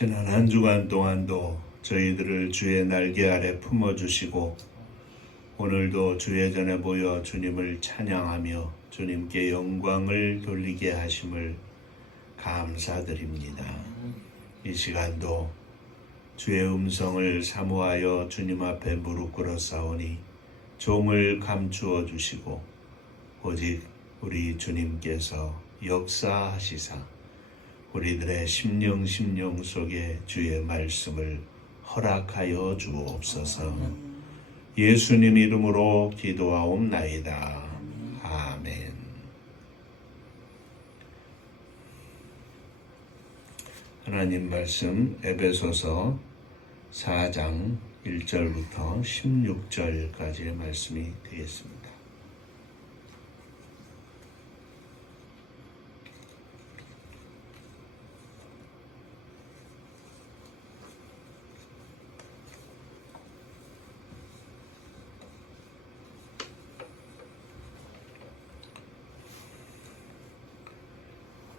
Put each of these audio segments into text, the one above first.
지난 한 주간 동안도 저희들을 주의 날개 아래 품어주시고 오늘도 주의 전에 모여 주님을 찬양하며 주님께 영광을 돌리게 하심을 감사드립니다. 이 시간도 주의 음성을 사모하여 주님 앞에 무릎 꿇어 싸우니 종을 감추어 주시고 오직 우리 주님께서 역사하시사 우리들의 심령 속에 주의 말씀을 허락하여 주옵소서. 예수님 이름으로 기도하옵나이다. 아멘. 하나님 말씀 에베소서 4장 1절부터 16절까지의 말씀이 되겠습니다.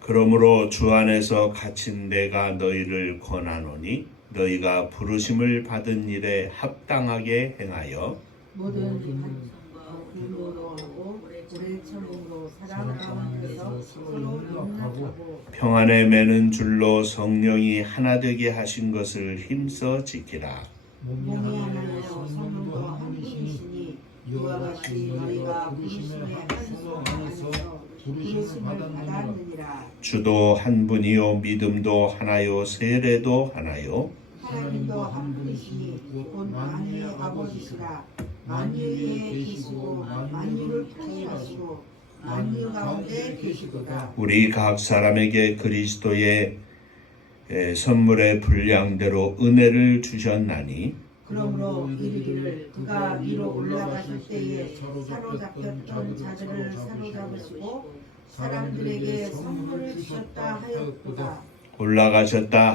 그러므로 주 안에서 갇힌 내가 너희를 권하노니 너희가 부르심을 받은 일에 합당하게 행하여 모든 반성과 공로로 하고 오래 참음으로 사랑 가운데서 서로 용납하고 평안에 매는 줄로 성령이 하나 되게 하신 것을 힘써 지키라. 몸이 하나여 성령도 한 분이시니 이와 같이 너희가 부르심의 한 소원 안에서 부르심을 받았느니라. 주도 한 분이요 믿음도 하나요 세례도 하나요 하나님도 한 분이시니 곧 만유의 아버지시라. 만유에 계시고 만유를 통치하시고 만유 가운데 계시도다. 우리 각 사람에게 그리스도의 선물의 분량대로 은혜를 주셨나니 그러므로 이르기를 그가 위로 올라가실 때에 사로잡혔던 자들을 사로잡으시고 사람들에게 선물을 주셨다 하였도다. 올라가셨다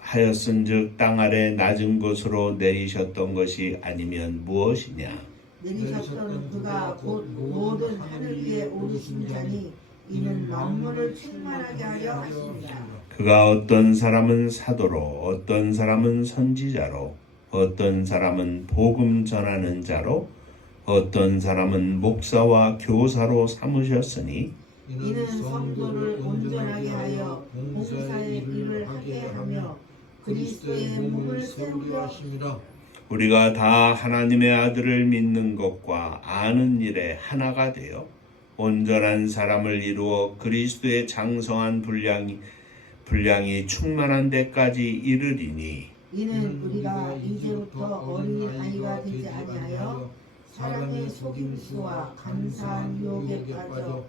하였은즉 땅 아래 낮은 곳으로 내리셨던 것이 아니면 무엇이냐. 내리셨던 그가 곧 모든 하늘 위에 오르신 자니 이는 만물을 충만하게 하려 하십니다. 그가 어떤 사람은 사도로 어떤 사람은 선지자로 어떤 사람은 복음 전하는 자로 어떤 사람은 목사와 교사로 삼으셨으니 이는 성도를 온전하게 하여 봉사의 일을 하게 하며 그리스도의 몸을 세우려 하심이라. 우리가 다 하나님의 아들을 믿는 것과 아는 일에 하나가 되어 온전한 사람을 이루어 그리스도의 장성한 분량이 충만한 데까지 이르리니 이는 우리가 이제부터 어린 아이가 되지 아니하여 사랑의 속임수와 감사한 유혹에 빠져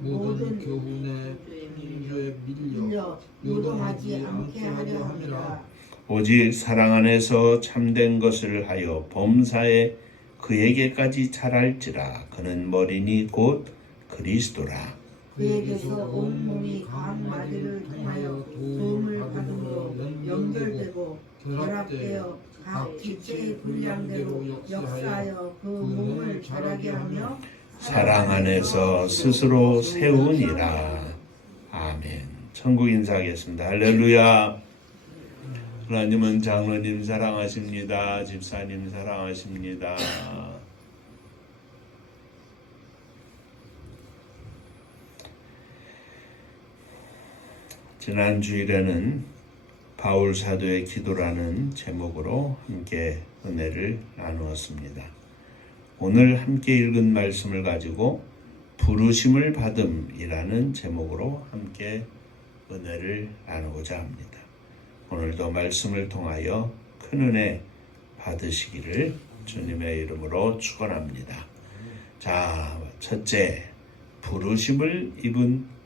모든 교훈의 인조에 밀려 요동하지 않게 하려 함이라. 오직 사랑 안에서 참된 것을 하여 범사에 그에게까지 자랄지라. 그는 머리니 곧 그리스도라. 그에게서 온 몸이 각 마디를 통하여 도움을 받음으로 연결되고 결합되어 각 기체의 분량대로 역사하여 그 몸을 자라게 하며 사랑 안에서 스스로 세우니라. 아멘. 천국 인사하겠습니다. 할렐루야. 하나님은 장로님 사랑하십니다. 집사님 사랑하십니다. 지난 주일에는 바울 사도의 기도라는 제목으로 함께 은혜를 나누었습니다. 오늘 함께 읽은 말씀을 가지고 부르심을 받음이라는 제목으로 함께 은혜를 나누고자 합니다. 오늘도 말씀을 통하여 큰 은혜 받으시기를 주님의 이름으로 축원합니다. 자, 첫째, 부르심을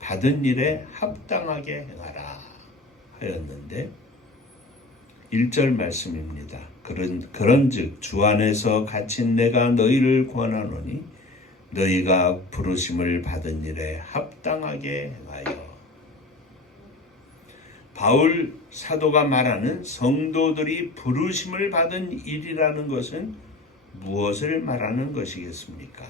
받은 일에 합당하게 행하라 하였는데 1절 말씀입니다. 그런즉 주 안에서 갇힌 내가 너희를 권하노니 너희가 부르심을 받은 일에 합당하게 행하여. 바울 사도가 말하는 성도들이 부르심을 받은 일이라는 것은 무엇을 말하는 것이겠습니까?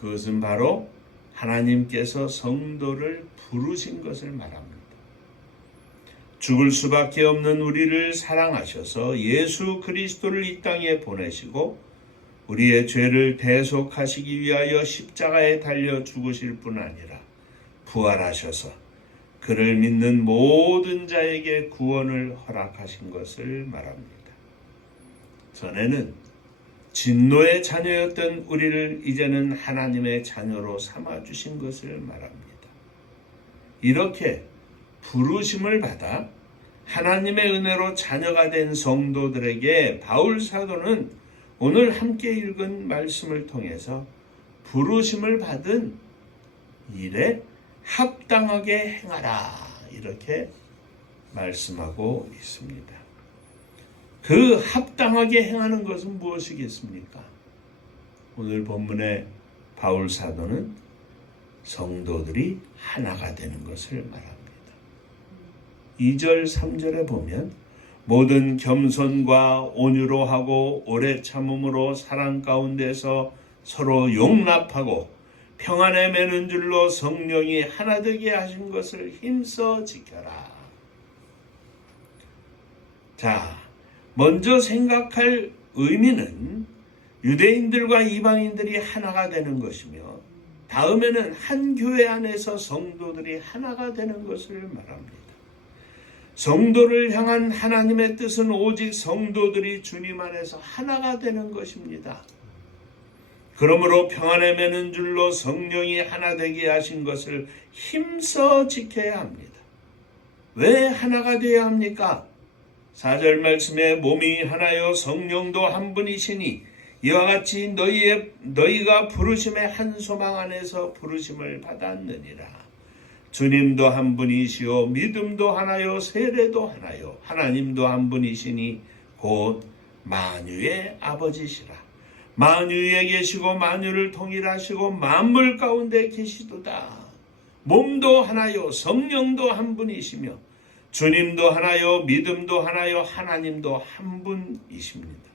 그것은 바로 하나님께서 성도를 부르신 것을 말합니다. 죽을 수밖에 없는 우리를 사랑하셔서 예수 그리스도를 이 땅에 보내시고 우리의 죄를 대속하시기 위하여 십자가에 달려 죽으실 뿐 아니라 부활하셔서 그를 믿는 모든 자에게 구원을 허락하신 것을 말합니다. 전에는 진노의 자녀였던 우리를 이제는 하나님의 자녀로 삼아주신 것을 말합니다. 이렇게 부르심을 받아 하나님의 은혜로 자녀가 된 성도들에게 바울 사도는 오늘 함께 읽은 말씀을 통해서 부르심을 받은 일에 합당하게 행하라 이렇게 말씀하고 있습니다. 그 합당하게 행하는 것은 무엇이겠습니까? 오늘 본문의 바울 사도는 성도들이 하나가 되는 것을 말합니다. 2절 3절에 보면 모든 겸손과 온유로 하고 오래 참음으로 사랑 가운데서 서로 용납하고 평안에 매는 줄로 성령이 하나 되게 하신 것을 힘써 지켜라. 자, 먼저 생각할 의미는 유대인들과 이방인들이 하나가 되는 것이며 다음에는 한 교회 안에서 성도들이 하나가 되는 것을 말합니다. 성도를 향한 하나님의 뜻은 오직 성도들이 주님 안에서 하나가 되는 것입니다. 그러므로 평안에 매는 줄로 성령이 하나 되게 하신 것을 힘써 지켜야 합니다. 왜 하나가 되어야 합니까? 4절 말씀에 몸이 하나요 성령도 한 분이시니 이와 같이 너희가 부르심의 한 소망 안에서 부르심을 받았느니라. 주님도 한 분이시요 믿음도 하나요 세례도 하나요 하나님도 한 분이시니 곧 만유의 아버지시라. 만유에 계시고 만유를 통일하시고 만물 가운데 계시도다. 몸도 하나요 성령도 한 분이시며 주님도 하나요 믿음도 하나요 하나님도 한 분이십니다.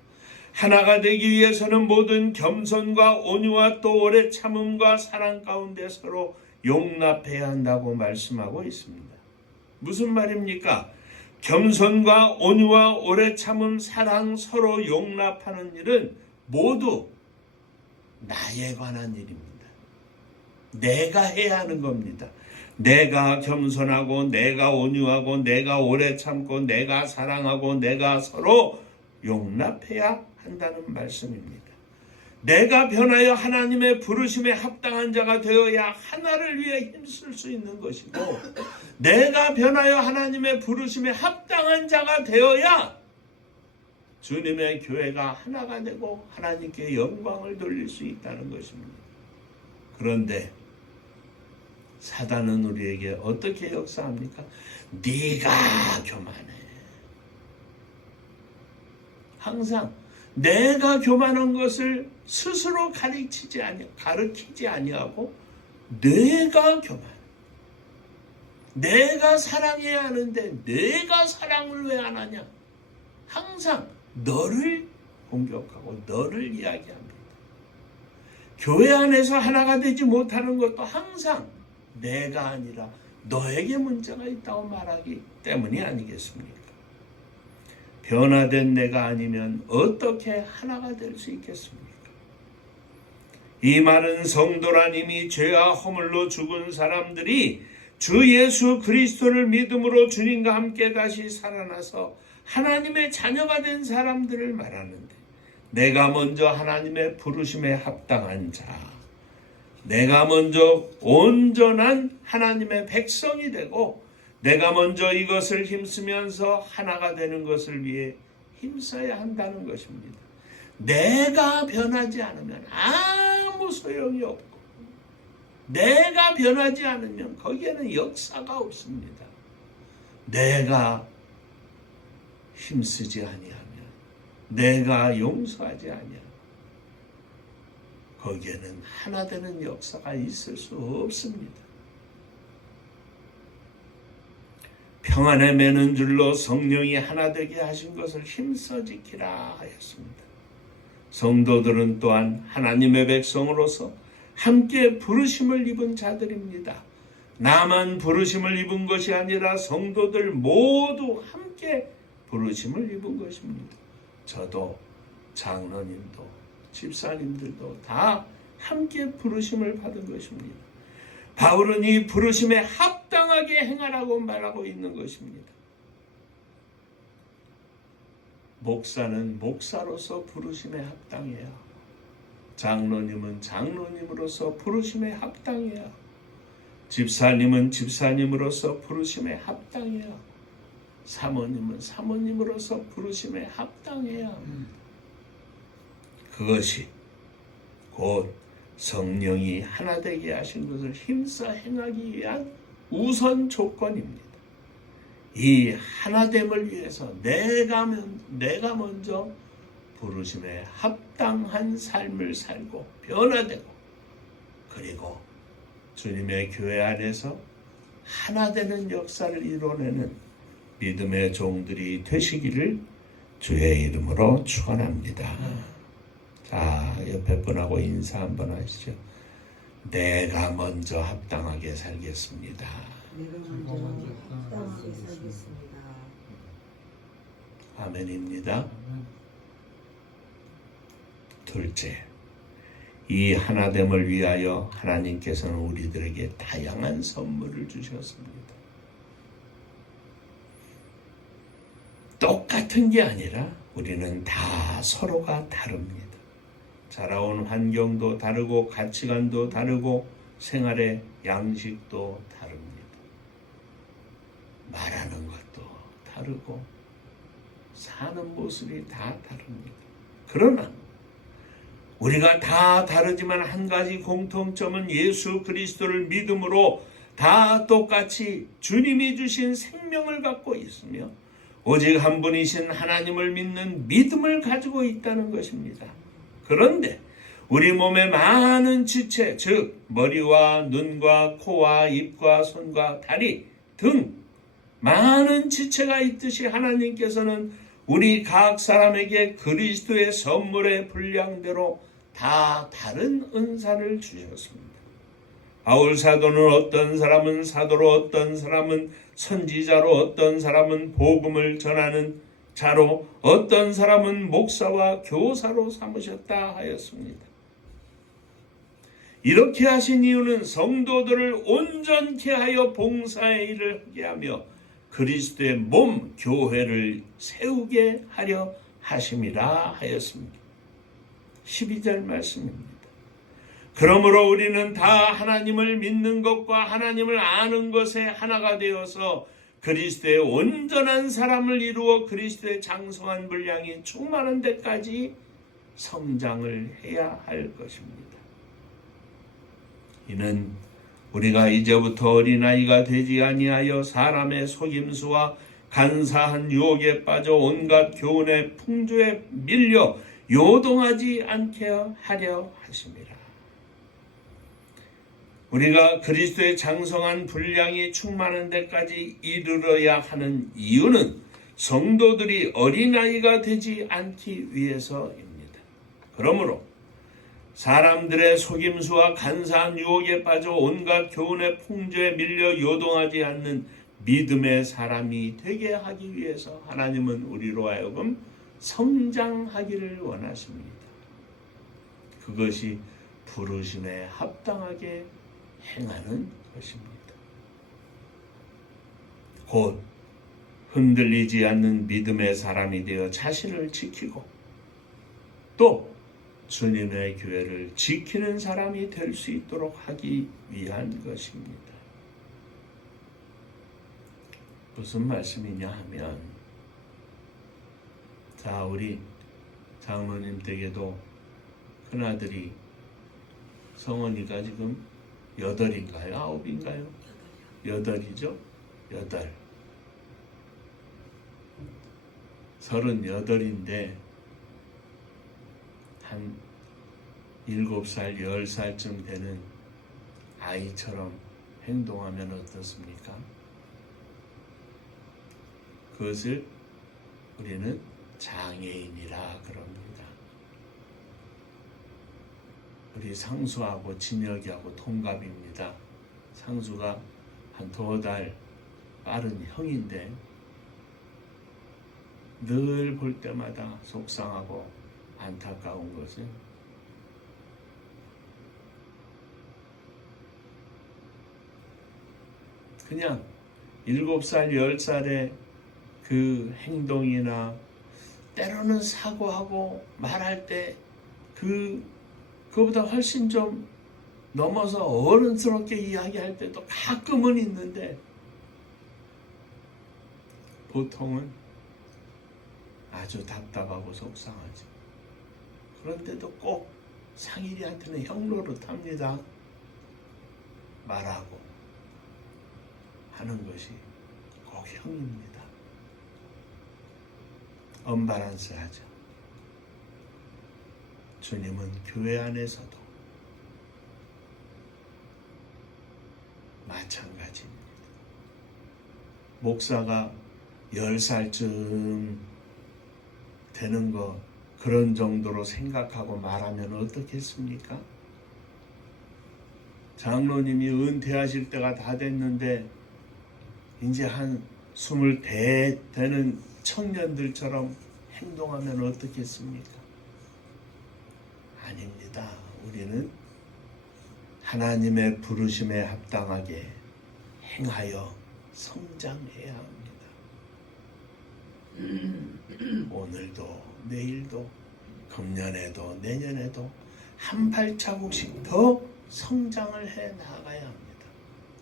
하나가 되기 위해서는 모든 겸손과 온유와 또 오래 참음과 사랑 가운데 서로 용납해야 한다고 말씀하고 있습니다. 무슨 말입니까? 겸손과 온유와 오래 참음, 사랑, 서로 용납하는 일은 모두 나에 관한 일입니다. 내가 해야 하는 겁니다. 내가 겸손하고 내가 온유하고 내가 오래 참고 내가 사랑하고 내가 서로 용납해야 한다는 말씀입니다. 내가 변하여 하나님의 부르심에 합당한 자가 되어야 하나를 위해 힘쓸 수 있는 것이고 내가 변하여 하나님의 부르심에 합당한 자가 되어야 주님의 교회가 하나가 되고 하나님께 영광을 돌릴 수 있다는 것입니다. 그런데 사단은 우리에게 어떻게 역사합니까? 네가 교만해. 항상 내가 교만한 것을 스스로 가르치지 아니하고 내가 교만. 내가 사랑해야 하는데 내가 사랑을 왜 안 하냐? 항상 너를 공격하고 너를 이야기합니다. 교회 안에서 하나가 되지 못하는 것도 항상 내가 아니라 너에게 문제가 있다고 말하기 때문이 아니겠습니까? 변화된 내가 아니면 어떻게 하나가 될 수 있겠습니까? 이 많은 성도란 이미 죄와 허물로 죽은 사람들이 주 예수 그리스도를 믿음으로 주님과 함께 다시 살아나서 하나님의 자녀가 된 사람들을 말하는데 내가 먼저 하나님의 부르심에 합당한 자, 내가 먼저 온전한 하나님의 백성이 되고 내가 먼저 이것을 힘쓰면서 하나가 되는 것을 위해 힘써야 한다는 것입니다. 내가 변하지 않으면 아무 소용이 없고 내가 변하지 않으면 거기에는 역사가 없습니다. 내가 힘쓰지 아니하면 내가 용서하지 아니하면 거기에는 하나 되는 역사가 있을 수 없습니다. 평안에 매는 줄로 성령이 하나 되게 하신 것을 힘써 지키라 하였습니다. 성도들은 또한 하나님의 백성으로서 함께 부르심을 입은 자들입니다. 나만 부르심을 입은 것이 아니라 성도들 모두 함께 부르심을 입은 것입니다. 저도 장로님도 집사님들도 다 함께 부르심을 받은 것입니다. 바울은 이 부르심에 합당하게 행하라고 말하고 있는 것입니다. 목사는 목사로서 부르심에 합당해야, 장로님은 장로님으로서 부르심에 합당해야, 집사님은 집사님으로서 부르심에 합당해야, 사모님은 사모님으로서 부르심에 합당해야 그것이 곧 성령이 하나 되게 하신 것을 힘써 행하기 위한 우선 조건입니다. 이 하나됨을 위해서 내가 먼저 부르심에 합당한 삶을 살고 변화되고, 그리고 주님의 교회 안에서 하나 되는 역사를 이뤄내는 믿음의 종들이 되시기를 주의 이름으로 축원합니다. 자, 옆에 분하고 인사 한번 하시죠. 내가 먼저 합당하게 살겠습니다. 내가 먼저 합당하게 살겠습니다. 아멘입니다. 둘째, 이 하나됨을 위하여 하나님께서는 우리들에게 다양한 선물을 주셨습니다. 똑같은 게 아니라 우리는 다 서로가 다릅니다. 자라온 환경도 다르고 가치관도 다르고 생활의 양식도 다릅니다. 말하는 것도 다르고 사는 모습이 다 다릅니다. 그러나 우리가 다 다르지만 한 가지 공통점은 예수 그리스도를 믿음으로 다 똑같이 주님이 주신 생명을 갖고 있으며 오직 한 분이신 하나님을 믿는 믿음을 가지고 있다는 것입니다. 그런데 우리 몸의 많은 지체, 즉 머리와 눈과 코와 입과 손과 다리 등 많은 지체가 있듯이 하나님께서는 우리 각 사람에게 그리스도의 선물의 분량대로 다 다른 은사를 주셨습니다. 바울 사도는 어떤 사람은 사도로, 어떤 사람은 선지자로, 어떤 사람은 복음을 전하는 자로, 어떤 사람은 목사와 교사로 삼으셨다 하였습니다. 이렇게 하신 이유는 성도들을 온전케 하여 봉사의 일을 하게 하며 그리스도의 몸 교회를 세우게 하려 하심이라 하였습니다. 12절 말씀입니다. 그러므로 우리는 다 하나님을 믿는 것과 하나님을 아는 것에 하나가 되어서 그리스도의 온전한 사람을 이루어 그리스도의 장성한 분량이 충만한 데까지 성장을 해야 할 것입니다. 이는 우리가 이제부터 어린아이가 되지 아니하여 사람의 속임수와 간사한 유혹에 빠져 온갖 교훈의 풍조에 밀려 요동하지 않게 하려 하심이라. 우리가 그리스도의 장성한 분량이 충만한 데까지 이르러야 하는 이유는 성도들이 어린아이가 되지 않기 위해서입니다. 그러므로 사람들의 속임수와 간사한 유혹에 빠져 온갖 교훈의 풍조에 밀려 요동하지 않는 믿음의 사람이 되게 하기 위해서 하나님은 우리로 하여금 성장하기를 원하십니다. 그것이 부르심에 합당하게 행하는 것입니다. 곧 흔들리지 않는 믿음의 사람이 되어 자신을 지키고 또 주님의 교회를 지키는 사람이 될 수 있도록 하기 위한 것입니다. 무슨 말씀이냐 하면, 자, 우리 장로님 댁에도 큰아들이 성원이가 지금 8인가요? 9인가요? 8이죠? 8. 38인데 한 7살, 10살쯤 되는 아이처럼 행동하면 어떻습니까? 그것을 우리는 장애인이라 그럽니다. 우리 상수하고 진혁이하고 동갑입니다. 상수가 한 2달 빠른 형인데 늘 볼 때마다 속상하고 안타까운 것은 그냥 7살, 10살의 그 행동이나 때로는 사고하고 말할 때 그거보다 훨씬 좀 넘어서 어른스럽게 이야기할 때도 가끔은 있는데 보통은 아주 답답하고 속상하지. 그런데도 꼭 상일이한테는 형노릇합니다. 말하고 하는 것이 꼭 형입니다. 언밸런스하죠. 주님은 교회 안에서도 마찬가지입니다. 목사가 10살쯤 되는 거 그런 정도로 생각하고 말하면 어떻겠습니까? 장로님이 은퇴하실 때가 다 됐는데 이제 한 20대 되는 청년들처럼 행동하면 어떻겠습니까? 아닙니다. 우리는 하나님의 부르심에 합당하게 행하여 성장해야 합니다. 오늘도 내일도 금년에도 내년에도 한 발자국씩 더 성장을 해 나가야 합니다.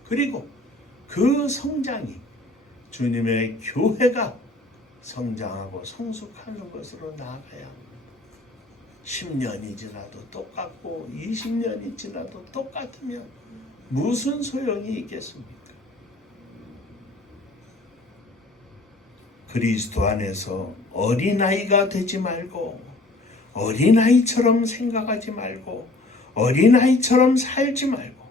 그리고 그 성장이 주님의 교회가 성장하고 성숙하는 것으로 나아가야 합니다. 10년이 지나도 똑같고 20년이 지나도 똑같으면 무슨 소용이 있겠습니까? 그리스도 안에서 어린아이가 되지 말고 어린아이처럼 생각하지 말고 어린아이처럼 살지 말고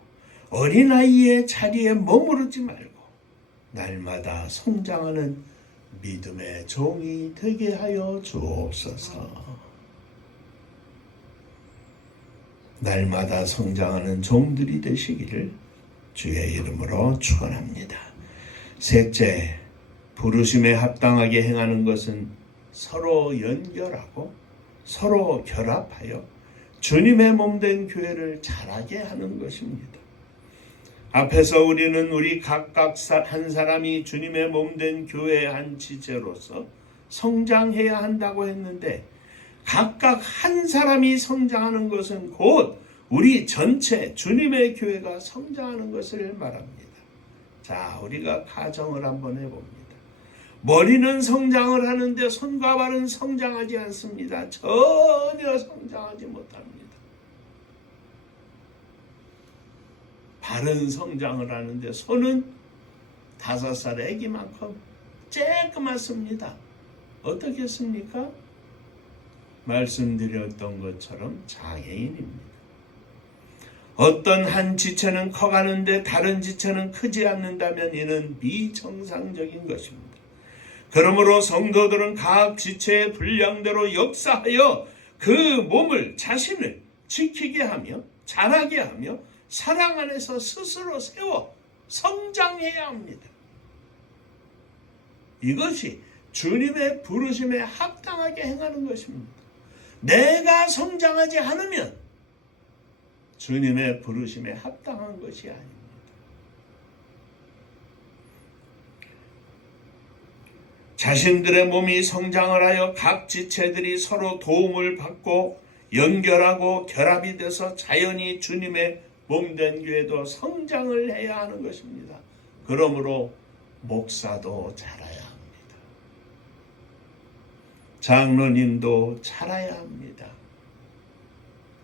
어린아이의 자리에 머무르지 말고 날마다 성장하는 믿음의 종이 되게 하여 주옵소서. 날마다 성장하는 종들이 되시기를 주의 이름으로 축원합니다. 셋째, 부르심에 합당하게 행하는 것은 서로 연결하고 서로 결합하여 주님의 몸된 교회를 자라게 하는 것입니다. 앞에서 우리는 우리 각각 한 사람이 주님의 몸된 교회의 한 지체로서 성장해야 한다고 했는데 각각 한 사람이 성장하는 것은 곧 우리 전체 주님의 교회가 성장하는 것을 말합니다. 자, 우리가 가정을 한번 해봅니다. 머리는 성장을 하는데 손과 발은 성장하지 않습니다. 전혀 성장하지 못합니다. 발은 성장을 하는데 손은 5살 애기만큼 쬐끄맣습니다. 어떻겠습니까? 말씀드렸던 것처럼 장애인입니다. 어떤 한 지체는 커가는데 다른 지체는 크지 않는다면 이는 비정상적인 것입니다. 그러므로 성도들은 각 지체의 분량대로 역사하여 그 몸을 자신을 지키게 하며 자라게 하며 사랑 안에서 스스로 세워 성장해야 합니다. 이것이 주님의 부르심에 합당하게 행하는 것입니다. 내가 성장하지 않으면 주님의 부르심에 합당한 것이 아닙니다. 자신들의 몸이 성장을 하여 각 지체들이 서로 도움을 받고 연결하고 결합이 돼서 자연히 주님의 몸된 교회도 성장을 해야 하는 것입니다. 그러므로 목사도 자라야 합니다. 장로님도 자라야 합니다.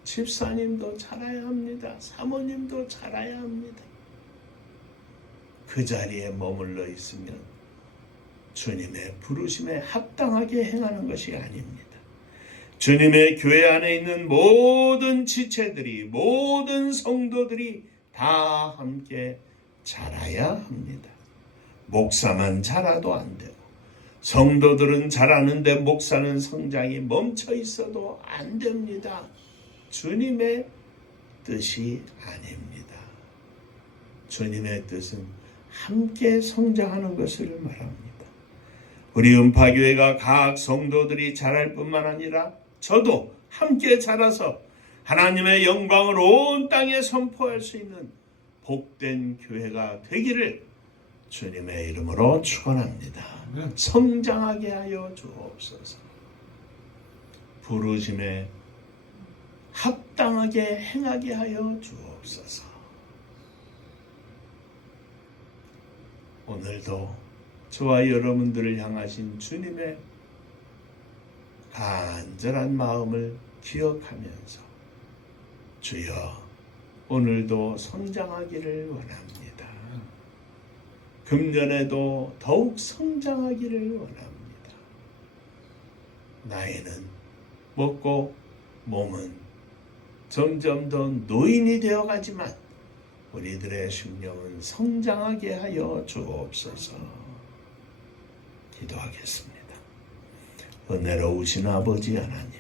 집사님도 자라야 합니다. 사모님도 자라야 합니다. 그 자리에 머물러 있으면 주님의 부르심에 합당하게 행하는 것이 아닙니다. 주님의 교회 안에 있는 모든 지체들이 모든 성도들이 다 함께 자라야 합니다. 목사만 자라도 안 되고 성도들은 자라는데 목사는 성장이 멈춰 있어도 안 됩니다. 주님의 뜻이 아닙니다. 주님의 뜻은 함께 성장하는 것을 말합니다. 우리 음파교회가 각 성도들이 자랄 뿐만 아니라 저도 함께 자라서 하나님의 영광을 온 땅에 선포할 수 있는 복된 교회가 되기를 주님의 이름으로 축원합니다. 성장하게 하여 주옵소서. 부르심에 합당하게 행하게 하여 주옵소서. 오늘도 저와 여러분들을 향하신 주님의 간절한 마음을 기억하면서 주여 오늘도 성장하기를 원합니다. 금년에도 더욱 성장하기를 원합니다. 나이는 먹고 몸은 점점 더 노인이 되어가지만 우리들의 심령은 성장하게 하여 주옵소서. 기도하겠습니다. 은혜로우신 아버지 하나님,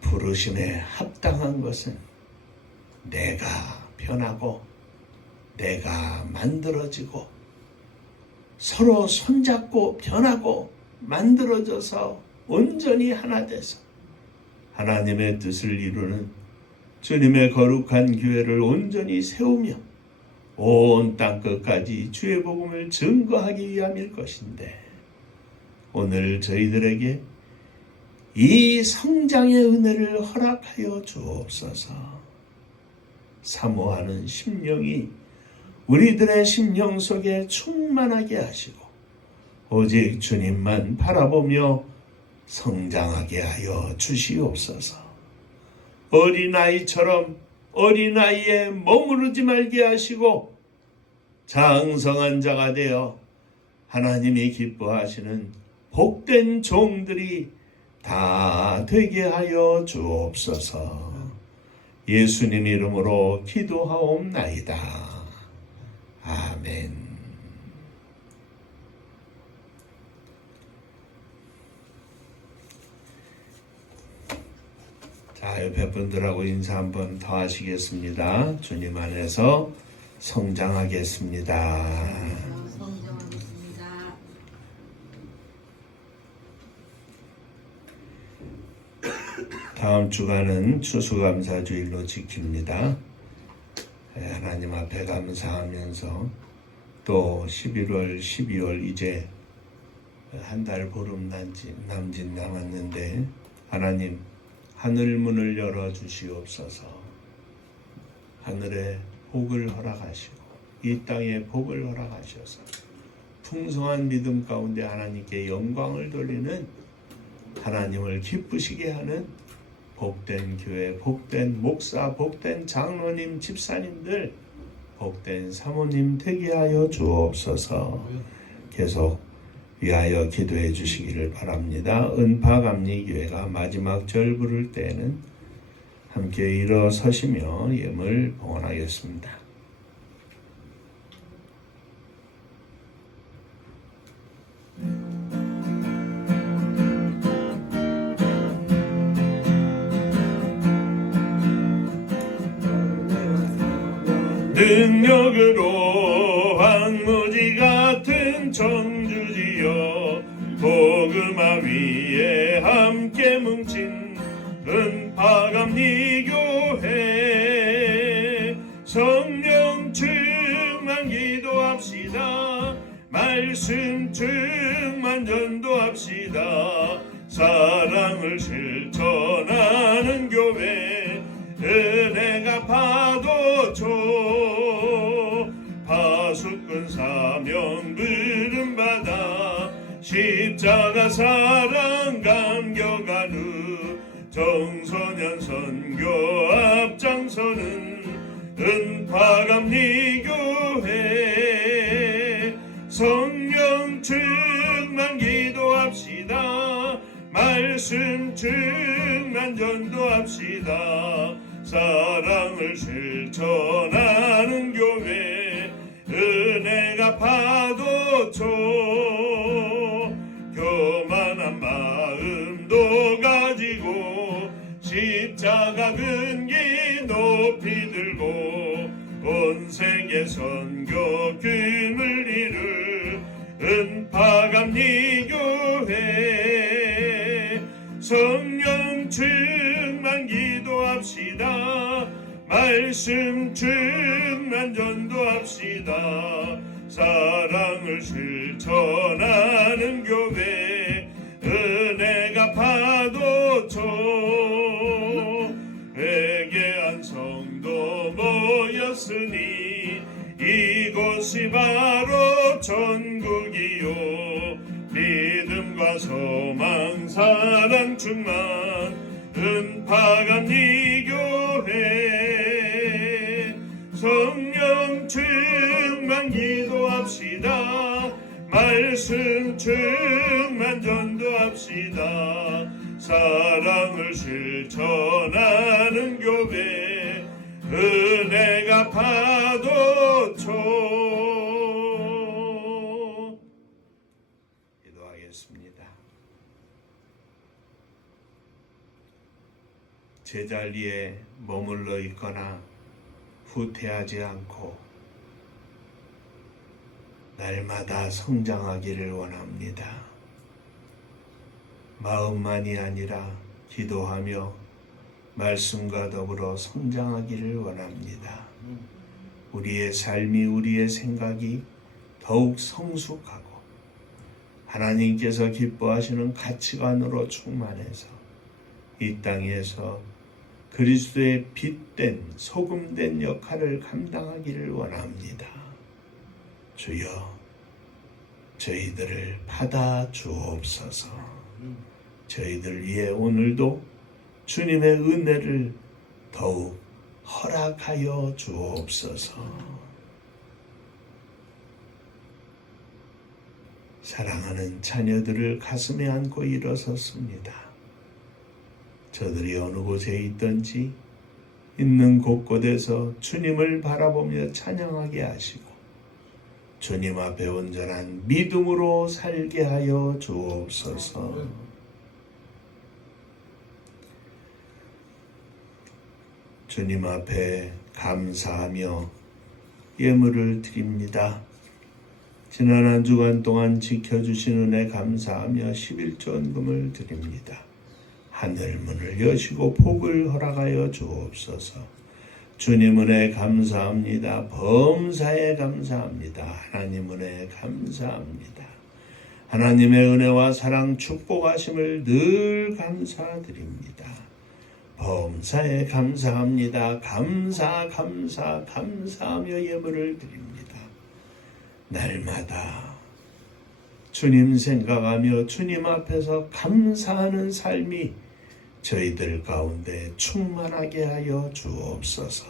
부르심에 합당한 것은 내가 변하고 내가 만들어지고 서로 손잡고 변하고 만들어져서 온전히 하나 돼서 하나님의 뜻을 이루는 주님의 거룩한 교회를 온전히 세우며 온 땅 끝까지 주의 복음을 증거하기 위함일 것인데, 오늘 저희들에게 이 성장의 은혜를 허락하여 주옵소서. 사모하는 심령이 우리들의 심령 속에 충만하게 하시고 오직 주님만 바라보며 성장하게 하여 주시옵소서. 어린아이처럼 어린아이에 머무르지 말게 하시고 장성한 자가 되어 하나님이 기뻐하시는 복된 종들이 다 되게 하여 주옵소서. 예수님 이름으로 기도하옵나이다. 아멘. 자, 옆에 분들하고 인사 한번 더 하시겠습니다. 주님 안에서 성장하겠습니다. 성장하겠습니다. 다음 주간은 추수감사주일로 지킵니다. 하나님 앞에 감사하면서 또 11월, 12월 이제 한 달 보름 남짓 남았는데 하나님 하늘 문을 열어 주시옵소서. 하늘에 복을 허락하시고 이 땅에 복을 허락하셔서 풍성한 믿음 가운데 하나님께 영광을 돌리는, 하나님을 기쁘시게 하는 복된 교회, 복된 목사, 복된 장로님, 집사님들, 복된 사모님 되게 하여 주옵소서. 계속 위하여 기도해 주시기를 바랍니다. 은파감리교회가 마지막 절 부를 때에는 함께 일어서시며 예물 봉헌하겠습니다. 능력으로 황무지 같은 청주지여 복음화 위에 함께 뭉친 은파감리교회, 성령 충만 기도합시다. 말씀 충만 전도합시다. 사랑을 실천하는 교회, 은혜가 파도초 파수꾼 사명 부름받아 십자가 사랑 감격한 후 청소년 선교 앞장서는 은파감리교회, 성령 충만 기도합시다. 말씀 충만 전도합시다. 사랑을 실천하는 교회, 은혜가 파도초 교만한 마음도 가지고 십자가 근기 높이 들고 온 세계 선교금을 이룬 파감리교회 성령 충만 기도합시다. 말씀 충만 전도합시다. 사랑을 실천하는 교회 은혜가 파도초 회개한 성도 모였으니 이곳이 바로 천국이요 믿음과 소망 사랑 충만 은파감리교회 성령 충만 기도합시다. 말씀 충만 전도합시다. 사랑을 실천하는 교회 은혜가 파도초. 기도하겠습니다. 제자리에 머물러 있거나 후퇴하지 않고 날마다 성장하기를 원합니다. 마음만이 아니라 기도하며 말씀과 더불어 성장하기를 원합니다. 우리의 삶이, 우리의 생각이 더욱 성숙하고 하나님께서 기뻐하시는 가치관으로 충만해서 이 땅에서 그리스도의 빛된 소금된 역할을 감당하기를 원합니다. 주여, 저희들을 받아 주옵소서. 저희들 위해 오늘도 주님의 은혜를 더욱 허락하여 주옵소서. 사랑하는 자녀들을 가슴에 안고 일어섰습니다. 저들이 어느 곳에 있든지 있는 곳곳에서 주님을 바라보며 찬양하게 하시고 주님 앞에 온전한 믿음으로 살게 하여 주옵소서. 주님 앞에 감사하며 예물을 드립니다. 지난 한 주간 동안 지켜주신 은혜 감사하며 11전금을 드립니다. 하늘 문을 여시고 복을 허락하여 주옵소서. 주님 은혜 감사합니다. 범사에 감사합니다. 하나님 은혜 감사합니다. 하나님의 은혜와 사랑 축복하심을 늘 감사드립니다. 범사에 감사합니다. 감사하며 예물을 드립니다. 날마다 주님 생각하며 주님 앞에서 감사하는 삶이 저희들 가운데 충만하게 하여 주옵소서.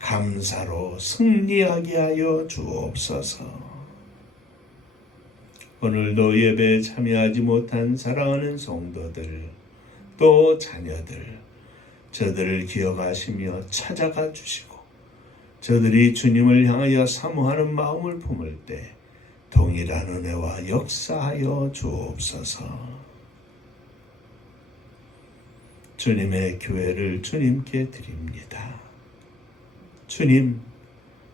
감사로 승리하게 하여 주옵소서. 오늘도 예배에 참여하지 못한 사랑하는 성도들, 또 자녀들, 저들을 기억하시며 찾아가 주시고 저들이 주님을 향하여 사모하는 마음을 품을 때 동일한 은혜와 역사하여 주옵소서. 주님의 교회를 주님께 드립니다. 주님,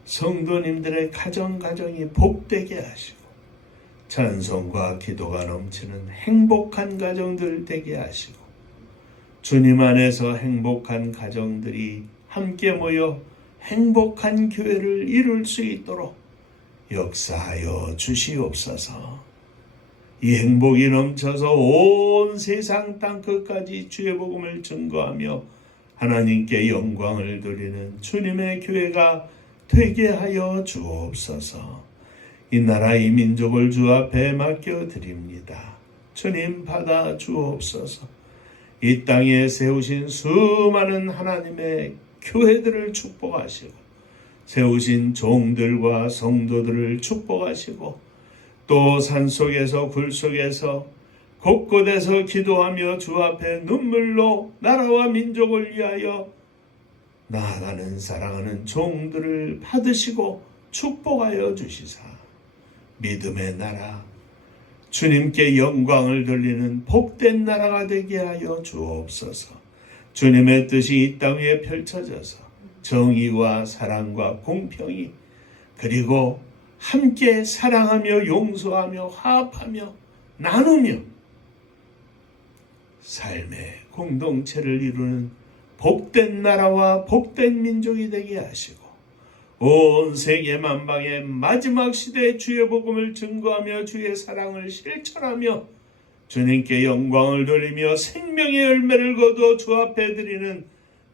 성도님들의 가정이 복되게 하시고 찬송과 기도가 넘치는 행복한 가정들 되게 하시고 주님 안에서 행복한 가정들이 함께 모여 행복한 교회를 이룰 수 있도록 역사하여 주시옵소서. 이 행복이 넘쳐서 온 세상 땅끝까지 주의 복음을 증거하며 하나님께 영광을 돌리는 주님의 교회가 되게 하여 주옵소서. 이 나라 이 민족을 주 앞에 맡겨드립니다. 주님 받아 주옵소서. 이 땅에 세우신 수많은 하나님의 교회들을 축복하시고 세우신 종들과 성도들을 축복하시고 또 산속에서 굴속에서 곳곳에서 기도하며 주 앞에 눈물로 나라와 민족을 위하여 나아가는 사랑하는 종들을 받으시고 축복하여 주시사 믿음의 나라, 주님께 영광을 돌리는 복된 나라가 되게 하여 주옵소서. 주님의 뜻이 이 땅 위에 펼쳐져서 정의와 사랑과 공평이 그리고 함께 사랑하며 용서하며 화합하며 나누며 삶의 공동체를 이루는 복된 나라와 복된 민족이 되게 하시고 온 세계 만방의 마지막 시대에 주의 복음을 증거하며 주의 사랑을 실천하며 주님께 영광을 돌리며 생명의 열매를 거두어 주 앞에 드리는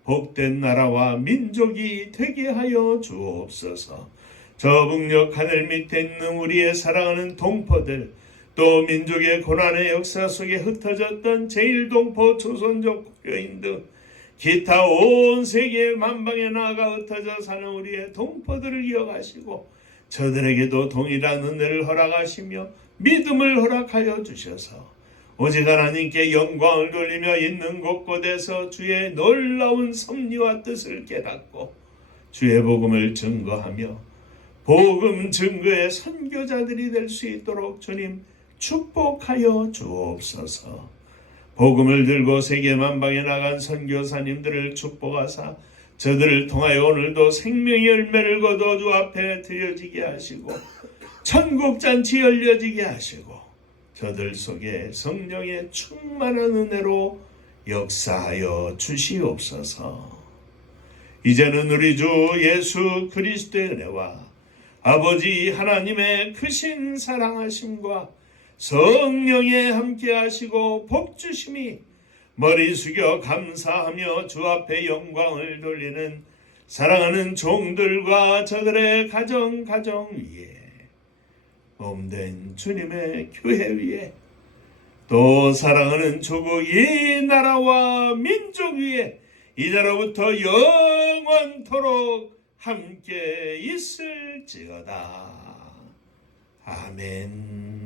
복된 나라와 민족이 되게 하여 주옵소서. 저 북녘 하늘 밑에 있는 우리의 사랑하는 동포들, 또 민족의 고난의 역사 속에 흩어졌던 제1동포 조선족 국교인 등 기타 온 세계 만방에 나아가 흩어져 사는 우리의 동포들을 이어가시고 저들에게도 동일한 은혜를 허락하시며 믿음을 허락하여 주셔서 오직 하나님께 영광을 돌리며 있는 곳곳에서 주의 놀라운 섭리와 뜻을 깨닫고 주의 복음을 증거하며 복음 증거의 선교자들이 될 수 있도록 주님 축복하여 주옵소서. 복음을 들고 세계 만방에 나간 선교사님들을 축복하사 저들을 통하여 오늘도 생명의 열매를 거둬 주 앞에 드려지게 하시고 천국잔치 열려지게 하시고 저들 속에 성령의 충만한 은혜로 역사하여 주시옵소서. 이제는 우리 주 예수 그리스도의 은혜와 아버지 하나님의 크신 사랑하심과 성령의 함께하시고 복주심이 머리 숙여 감사하며 주 앞에 영광을 돌리는 사랑하는 종들과 저들의 가정 위에 몸된 주님의 교회 위에 또 사랑하는 조국 이 나라와 민족 위에 이제로부터 영원토록 함께 있을지어다. 아멘.